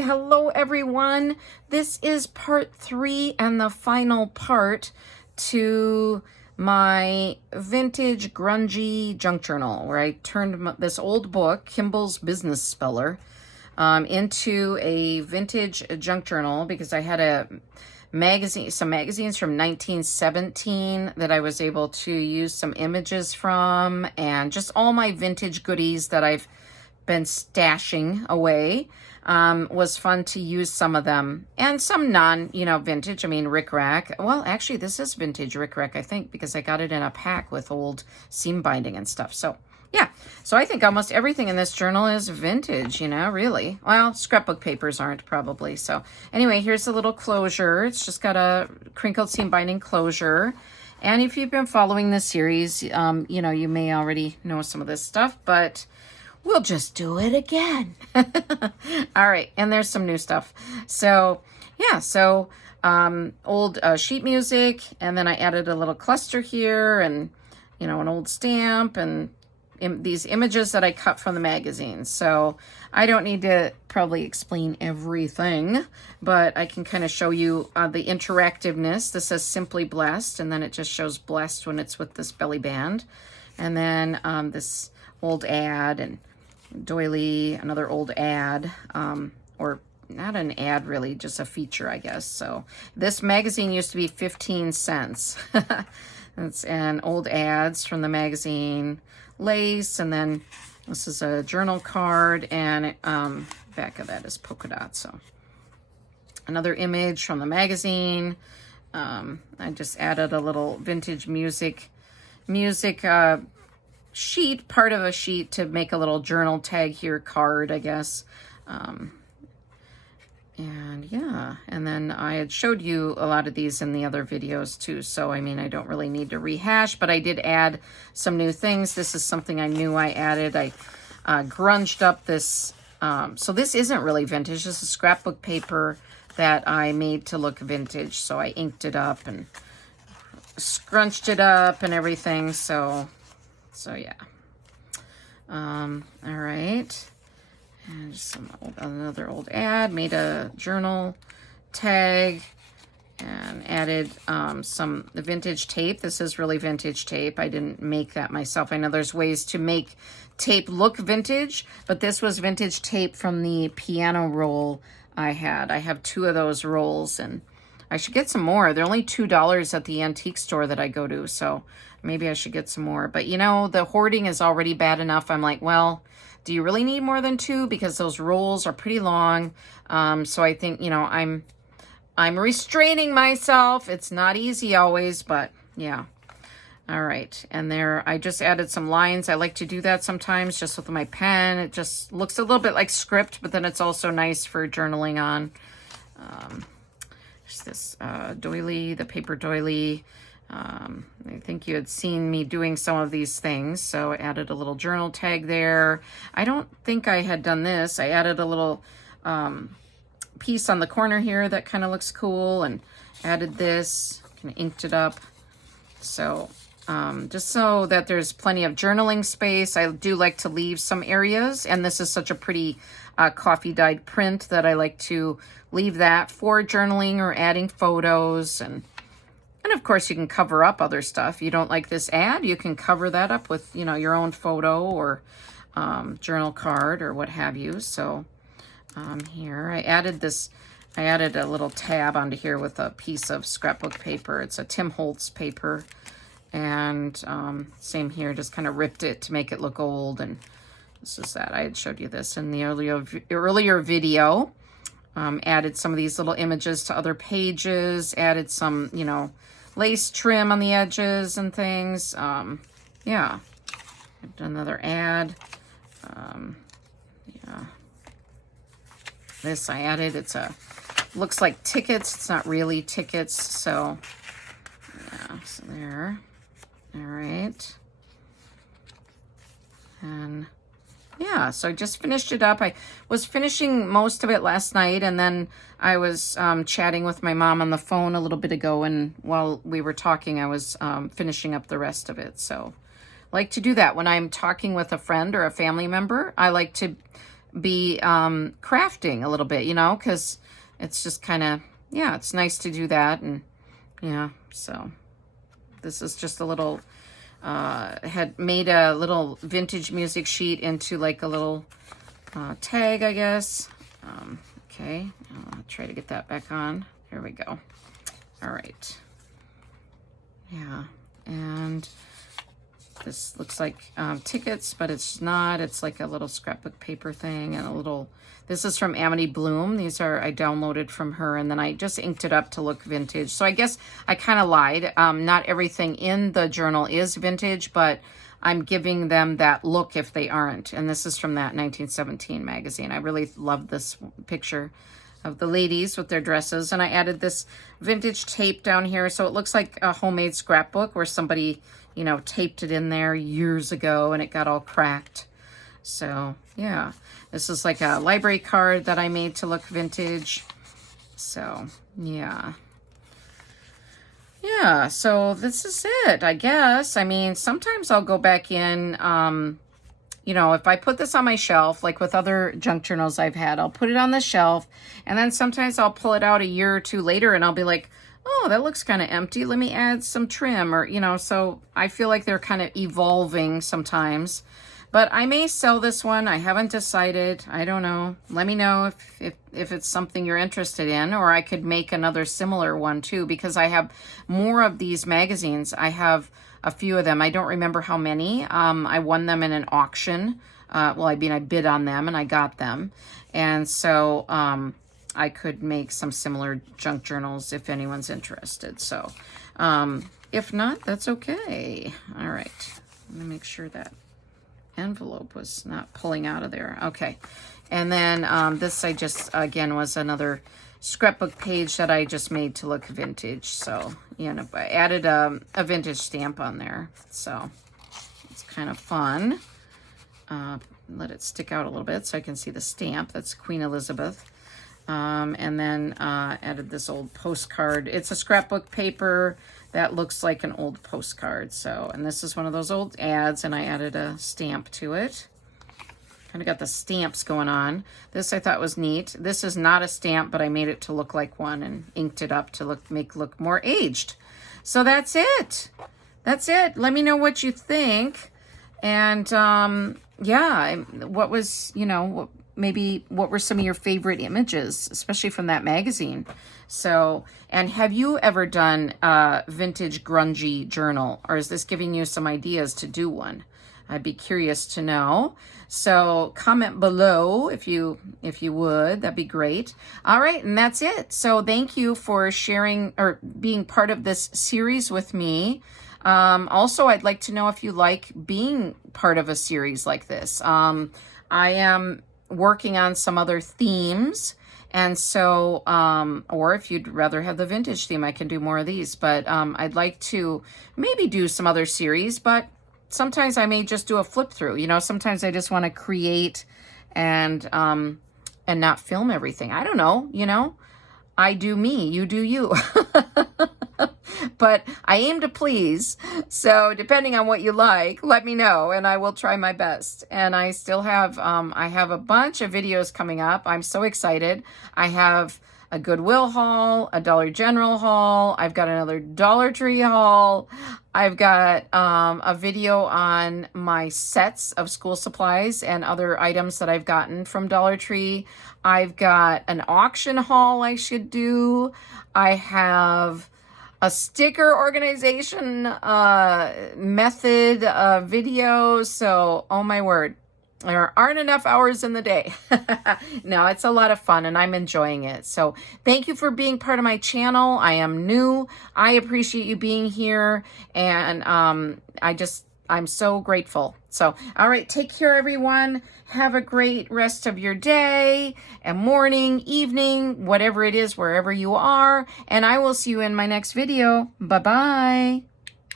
Hi, hello everyone. This is part 3 and the final part to my vintage grungy junk journal, where I turned this old book, Kimball's Business Speller, into a vintage junk journal because I had some magazines from 1917 that I was able to use some images from, and just all my vintage goodies that I've been stashing away. Was fun to use some of them, and some vintage. I mean, rickrack. Well, actually, this is vintage rickrack, I think, because I got it in a pack with old seam binding and stuff. So, yeah. So I think almost everything in this journal is vintage, really. Well, scrapbook papers aren't, probably. So, anyway, here's a little closure. It's just got a crinkled seam binding closure. And if you've been following this series, you may already know some of this stuff, but we'll just do it again. All right, and there's some new stuff. So, yeah, old sheet music, and then I added a little cluster here, and, an old stamp, and these images that I cut from the magazine. So I don't need to probably explain everything, but I can kind of show you the interactiveness. This says Simply Blessed, and then it just shows blessed when it's with this belly band. And then this old ad, and doily, another old ad, or not an ad really, just a feature, I guess. So this magazine used to be 15 cents. And old ads from the magazine, lace, and then this is a journal card, and back of that is polka dots. So another image from the magazine. I just added a little vintage music sheet, part of a sheet, to make a little journal tag here, card, I guess. And yeah, and then I had showed you a lot of these in the other videos too, so I mean, I don't really need to rehash, but I did add some new things. This is something I knew I added. I grunged up this, so this isn't really vintage. This is scrapbook paper that I made to look vintage, so I inked it up and scrunched it up and everything, so yeah. All right. And just another old ad, made a journal tag, and added some vintage tape. This is really vintage tape. I didn't make that myself. I know there's ways to make tape look vintage, but this was vintage tape from the piano roll I had. I have 2 of those rolls, and I should get some more. They're only $2 at the antique store that I go to, so maybe I should get some more. But the hoarding is already bad enough. I'm like, well, do you really need more than 2? Because those rolls are pretty long. So I think, I'm restraining myself. It's not easy always, but yeah. All right. And there, I just added some lines. I like to do that sometimes just with my pen. It just looks a little bit like script, but then it's also nice for journaling on. There's this doily, the paper doily. I think you had seen me doing some of these things, so I added a little journal tag there. I don't think I had done this. I added a little piece on the corner here that kind of looks cool, and added this, kind of inked it up. So just so that there's plenty of journaling space. I do like to leave some areas, and this is such a pretty coffee dyed print that I like to leave that for journaling or adding photos. And of course, you can cover up other stuff. You don't like this ad, you can cover that up with, your own photo or journal card or what have you. So here, I added a little tab onto here with a piece of scrapbook paper. It's a Tim Holtz paper. And same here, just kind of ripped it to make it look old. And this is that. I had showed you this in the earlier video. Added some of these little images to other pages. Added some, lace trim on the edges and things. Yeah. I've done another ad. Yeah. This I added. Looks like tickets. It's not really tickets. So, yeah. So there. All right. And yeah, so I just finished it up. I was finishing most of it last night, and then I was chatting with my mom on the phone a little bit ago, and while we were talking, I was finishing up the rest of it. So I like to do that when I'm talking with a friend or a family member. I like to be crafting a little bit, you know, because it's just kind of, yeah, it's nice to do that. And yeah, so this is just a little, had made a little vintage music sheet into like a little tag, I guess. Okay, I'll try to get that back on. Here we go. All right. Yeah, and this looks like tickets, but it's not. It's like a little scrapbook paper thing and a little, this is from Amity Bloom. These are, I downloaded from her, and then I just inked it up to look vintage. So I guess I kind of lied. Not everything in the journal is vintage, but I'm giving them that look if they aren't. And this is from that 1917 magazine. I really love this picture of the ladies with their dresses. And I added this vintage tape down here. So it looks like a homemade scrapbook where somebody, you know, taped it in there years ago and it got all cracked. So yeah, this is like a library card that I made to look vintage. So yeah. Yeah, so this is it, I guess. I mean, sometimes I'll go back in, you know, if I put this on my shelf, like with other junk journals I've had, I'll put it on the shelf, and then sometimes I'll pull it out a year or two later, and I'll be like, oh, that looks kind of empty. Let me add some trim, or, you know, so I feel like they're kind of evolving sometimes. But I may sell this one. I haven't decided. I don't know. Let me know if it's something you're interested in, or I could make another similar one too, because I have more of these magazines. I have a few of them. I don't remember how many. I won them in an auction. Well, I mean, I bid on them and I got them. And so I could make some similar junk journals if anyone's interested. So if not, that's okay. All right. Let me make sure that envelope was not pulling out of there. Okay. And then this I just, again, was another scrapbook page that I just made to look vintage. So, you know, I added a vintage stamp on there. So it's kind of fun. Let it stick out a little bit so I can see the stamp. That's Queen Elizabeth. And then added this old postcard. It's a scrapbook paper that looks like an old postcard. So, and this is one of those old ads, and I added a stamp to it. Kind of got the stamps going on. This I thought was neat. This is not a stamp, but I made it to look like one and inked it up to make look more aged. So that's it. That's it. Let me know what you think. And yeah, what was, you know, maybe what were some of your favorite images, especially from that magazine? So, and have you ever done a vintage grungy journal, or is this giving you some ideas to do one? I'd be curious to know. So comment below if you would, that'd be great. All right, and that's it. So thank you for sharing or being part of this series with me. Also, I'd like to know if you like being part of a series like this. I am working on some other themes. And so, or if you'd rather have the vintage theme, I can do more of these. But I'd like to maybe do some other series, but sometimes I may just do a flip through. You know, sometimes I just want to create and not film everything. I don't know, you know. I do me, you do you. But I aim to please. So depending on what you like, let me know and I will try my best. And I still have, I have a bunch of videos coming up. I'm so excited. I have a Goodwill haul, a Dollar General haul. I've got another Dollar Tree haul. I've got a video on my sets of school supplies and other items that I've gotten from Dollar Tree. I've got an auction haul I should do. I have a sticker organization method video. So, oh my word. There aren't enough hours in the day. No, it's a lot of fun and I'm enjoying it. So thank you for being part of my channel. I am new. I appreciate you being here. And I'm so grateful. So, all right, take care, everyone. Have a great rest of your day and morning, evening, whatever it is, wherever you are. And I will see you in my next video. Bye-bye.